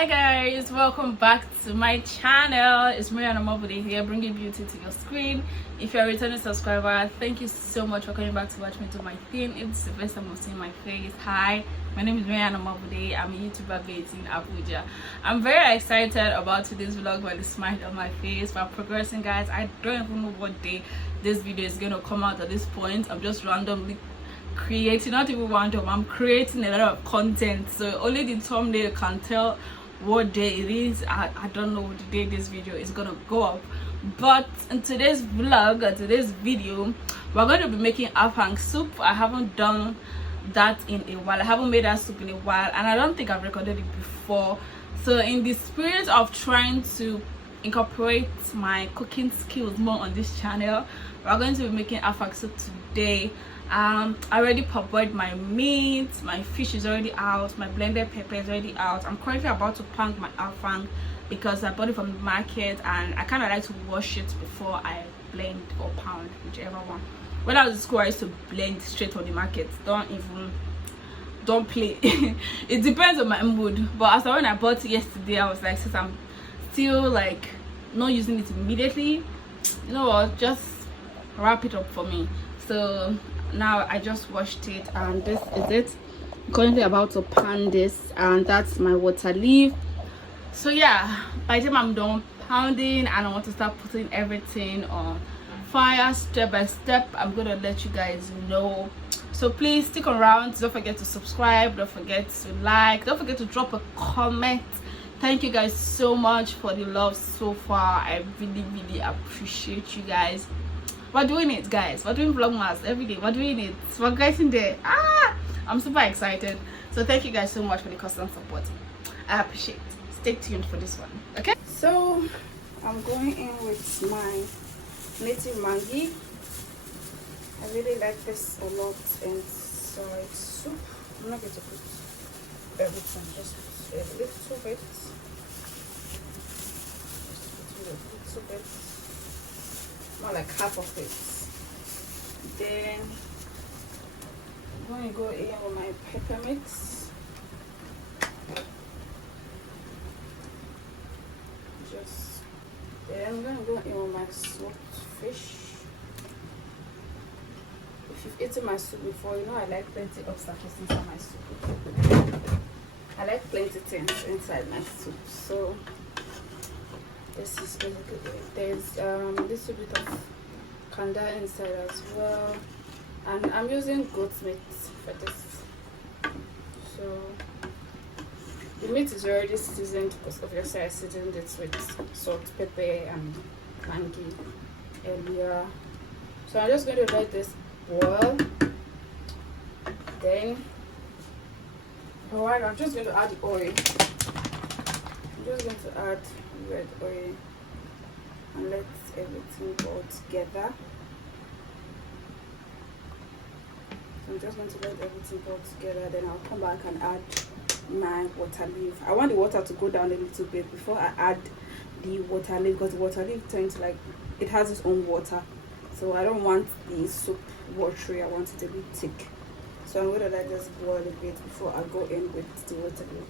Hi guys, welcome back to my channel. It's Marian here, bringing beauty to your screen. If you're a returning subscriber, thank you so much for coming back to watch me do my thing. It's the first time I've seen my face. Hi, my name is Marian. I'm a YouTuber based in Abuja. I'm very excited about today's vlog by the smile on my face. We're progressing, guys. I don't even know what day this video is going to come out at this point. I'm just randomly creating, not even random, I'm creating a lot of content, so only the thumbnail can tell what day it is. I don't know the day this video is gonna go up, but in today's vlog, today's video, we're going to be making Afang soup. I haven't done that in a while. I haven't made that soup in a while, and I don't think I've recorded it before. So in the spirit of trying to incorporate my cooking skills more on this channel, we're going to be making Afang soup today. I already parboiled my meat, my fish is already out, my blended pepper is already out. I'm currently about to pound my Afang because I bought it from the market, and I kind of like to wash it before I blend or pound, whichever one. When I was in school, I used to blend straight from the market. Don't play. It depends on my mood, but after when I bought it yesterday, I was like, since I'm still like not using it immediately, you know what, just wrap it up for me. So now I just washed it, and this is it. I'm currently about to pan this, and that's my water leaf. So yeah, by the time I'm done pounding and I want to start putting everything on fire step by step, I'm gonna let you guys know. So please stick around. Don't forget to subscribe, don't forget to like, don't forget to drop a comment. Thank you guys so much for the love so far. I really appreciate you guys. We're doing it, guys. We're doing vlogmas every day. We're doing it. We're getting there. I'm super excited. So thank you guys so much for the constant support. I appreciate it. Stay tuned for this one, okay? So I'm going in with my native Maggi. I really like this a lot inside soup. I'm not going to put everything, just put a little bit. Just put a little bit. More like half of it. Then I'm going to go in with my pepper mix. Then I'm going to go in with my smoked fish. If you've eaten my soup before, you know I like plenty of stuff inside my soup. I like plenty things inside my soup. So this is basically it. There's a little bit of kanda inside as well, and I'm using goat meat for this. So the meat is already seasoned because obviously I seasoned it with salt, pepper, and Maggi earlier. So I'm just going to let this boil. Then I'm just going to add the oil. I'm just going to add red oil and let everything go together. So I'm just going to let everything go together, then I'll come back and add my water leaf. I want the water to go down a little bit before I add the water leaf, because the water leaf tends to, like, it has its own water, so I don't want the soup watery. I want it to be thick. So I'm going to let this boil a bit before I go in with the water leaf.